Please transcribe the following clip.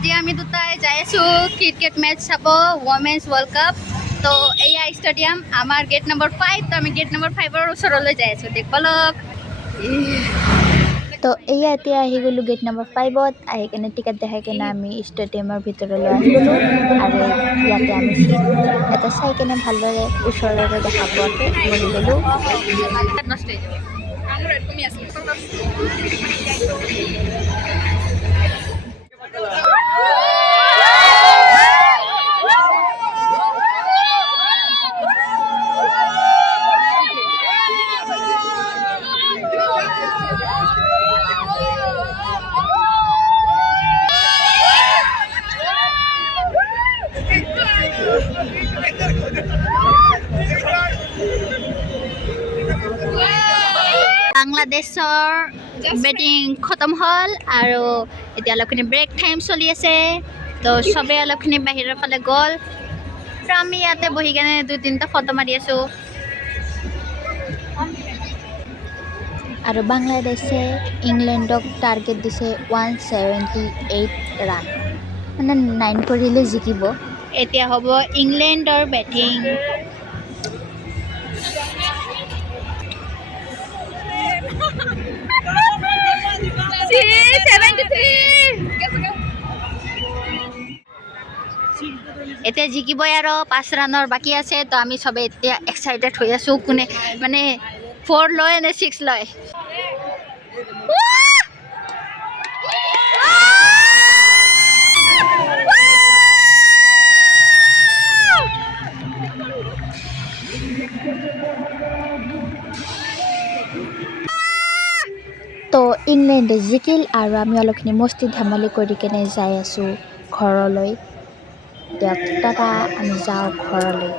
আজি আমি দুটাই যাই আছো ক্ৰিকেট মেচ চাব ওমেন্স ওয়াৰ্ল্ড কাপ। তো এয়া স্টেডিয়াম আমাৰ গেট নাম্বাৰ 5। তো আমি গেট নাম্বাৰ 5-ৰ ওচৰলৈ যাই আছো, দেখ বলক। তো এয়া এতিয়া আহি গ'লোঁ গেট নম্বৰ 5-ত। আহি কেনে টিকেট দেখাই কেনে আমি ষ্টেডিয়ামৰ ভিতৰলৈ আহি গ'লোঁ। আৰু ইয়াতে আমি চিট এটা চাই কেনে ভালদৰে ওচৰৰে দেখা পোৱাকৈ বহি গ'লোঁ। নষ্ট হৈ যাব। বাংলাদেশৰ বেটিং খতম হ'ল আৰু এতিয়া অলপখিনি ব্ৰেক টাইম চলি আছে। তো চবেই অলপখিনি বাহিৰৰ ফালে গ'ল। তো আমি ইয়াতে বহি কেনে 2-3টা ফটো মাৰি আছোঁ। আৰু বাংলাদেশে ইংলেণ্ডক টাৰ্গেট দিছে 178 ৰান, মানে 9 কৰিলে জিকিব। এতিয়া হ'ব ইংলেণ্ডৰ বেটিং। এতিয়া জিকিবই আৰু 5 ৰানৰ বাকী আছে। তো আমি চবে এতিয়া এক্সাইটেড হৈ আছোঁ, কোনে মানে 4 লয় নে 6 লয়। তো ইংলেণ্ডে জিকিল আৰু আমি অলপখিনি মস্তি ধেমালি কৰি কেনে যাই আছোঁ ঘৰলৈ। দিয়ক টাটা, আমি যাওঁ ঘৰলৈ।